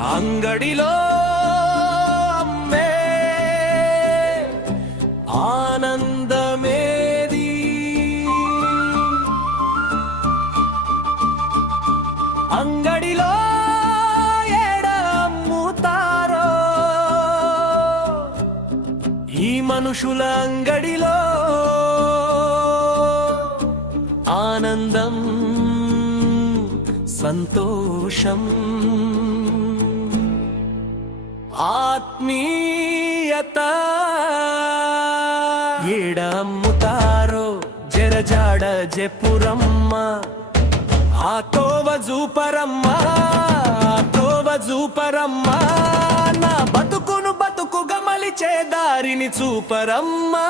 అంగడిలో అమ్మే ఆనందమేది. అంగడిలో ఎడమ్ముతారో ఈ మనుషుల అంగడిలో ఆనందం సంతోషం. ఆత్మీయత. ఏడ జరజాడ జెపురమ్మ. ఆ తోవ జూపరమ్మ ఆ తోవ జూపరమ్మ. నా బతుకును బతుకుగా మలిచే దారిని చూపరమ్మా.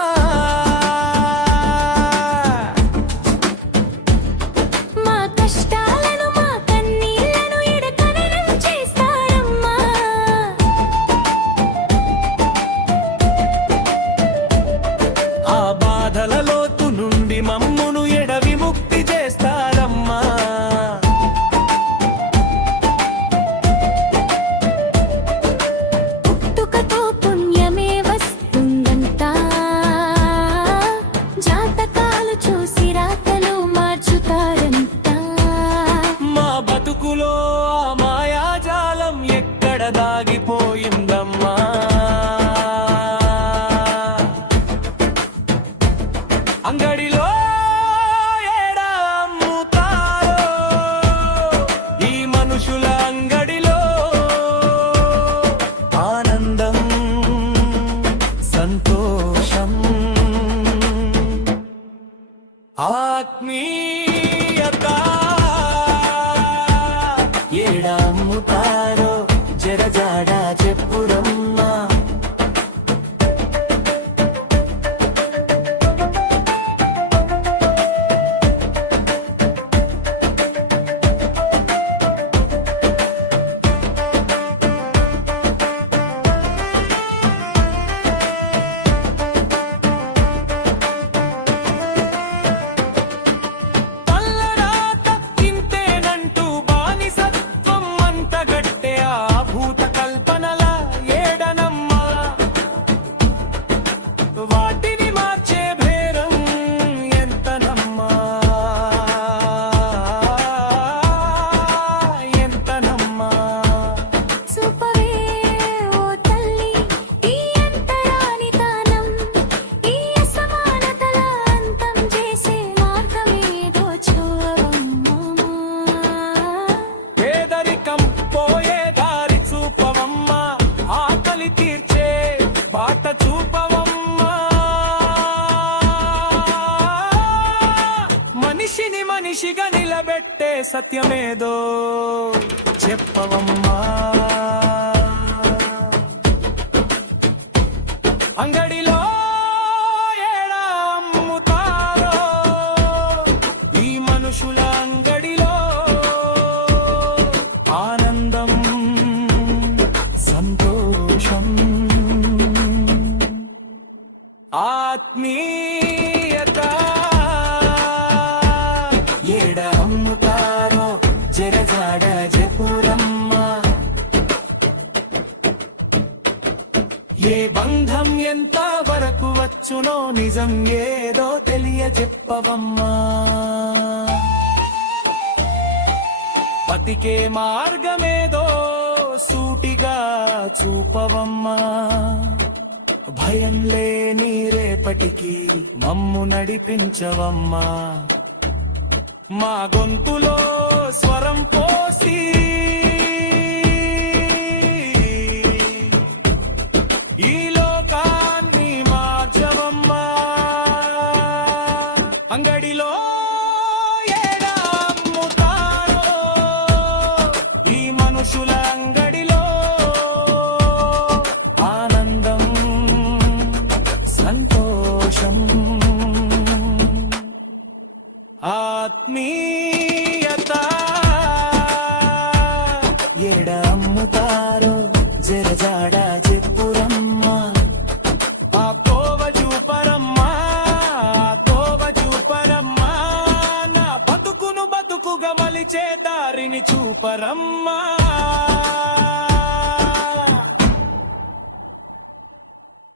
పోయిందమ్మా. అంగడిలో ఏడ ఈ మనుషుల అంగడిలో ఆనందం సంతోషం ఆత్మీయత ఏడ ਟੁੱਟਿਆ మనిషిని మనిషిగా నిలబెట్టే సత్యమేదో చెప్పవమ్మా. అంగడిలో ఏ బంధం ఎంత వరకు వచ్చునో నిజం ఏదో తెలియ చెప్పవమ్మా బతికే మార్గమేదో సూటిగా చూపవమ్మా. భయం లేని రేపటికి మమ్ము నడిపించవమ్మా. మా గొంతులో స్వరం పోసి కోసం ఆత్మీయత. ఎడ అమ్ముతారో జరజాడ చెప్పురమ్మా. ఆ కోవ చూపరమ్మా ఆ కోవ చూపరమ్మా నా బతుకును బతుకుగా మలిచే దారిని చూపరమ్మా.